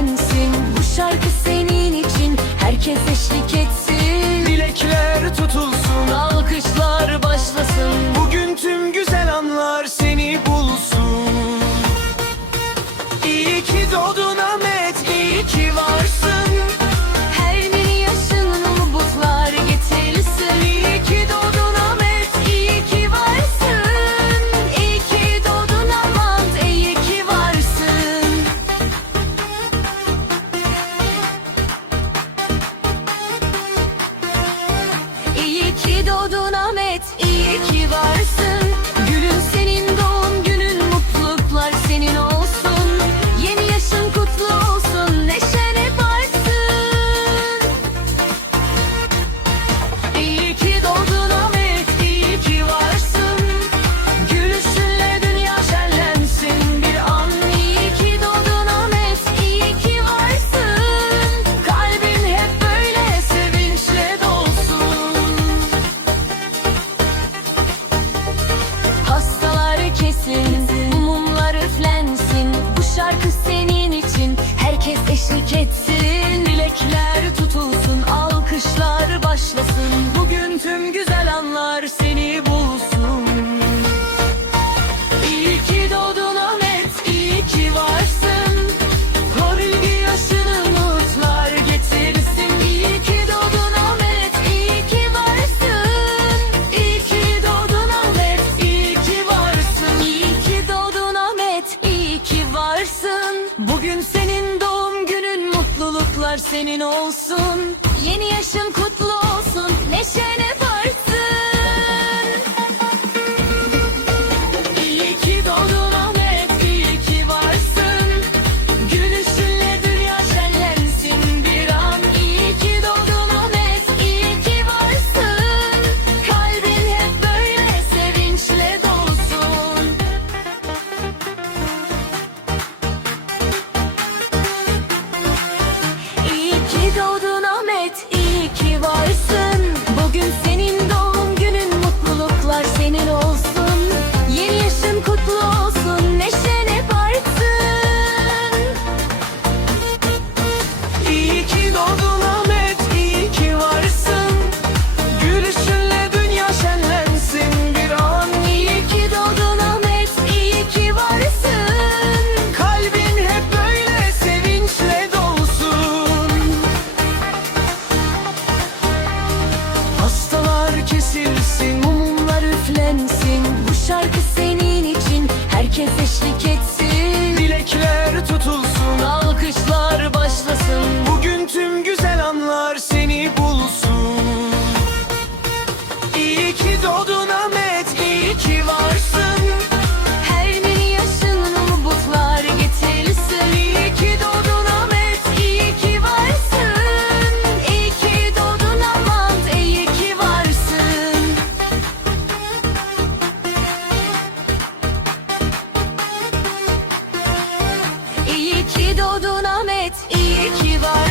sensin. Bu şarkı senin için. Herkes eşlik etsin. Dilekler tutulsun. Alkışlar başlasın. Bugün tüm güzel anlar seni bulsun. İyi ki doğdun. Yoluna senin olsun. Yeni yaşım kutlu. Ki doğdun Ahmet, iyi ki var.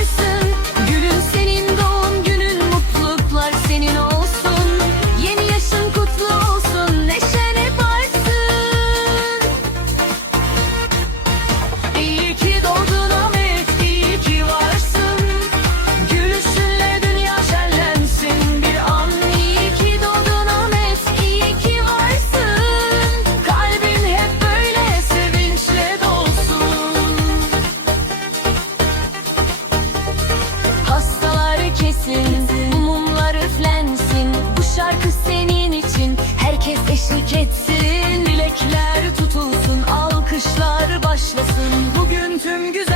gitsin Bu mumlar üflensin. Bu şarkı senin için. Herkes eşlik etsin. Dilekler tutulsun Alkışlar başlasın. Bugün tüm güzel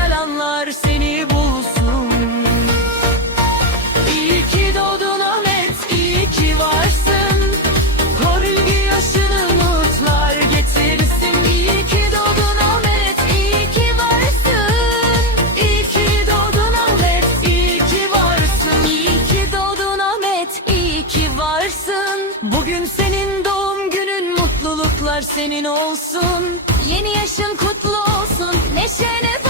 senin olsun. Yeni yaşın kutlu olsun. Neşene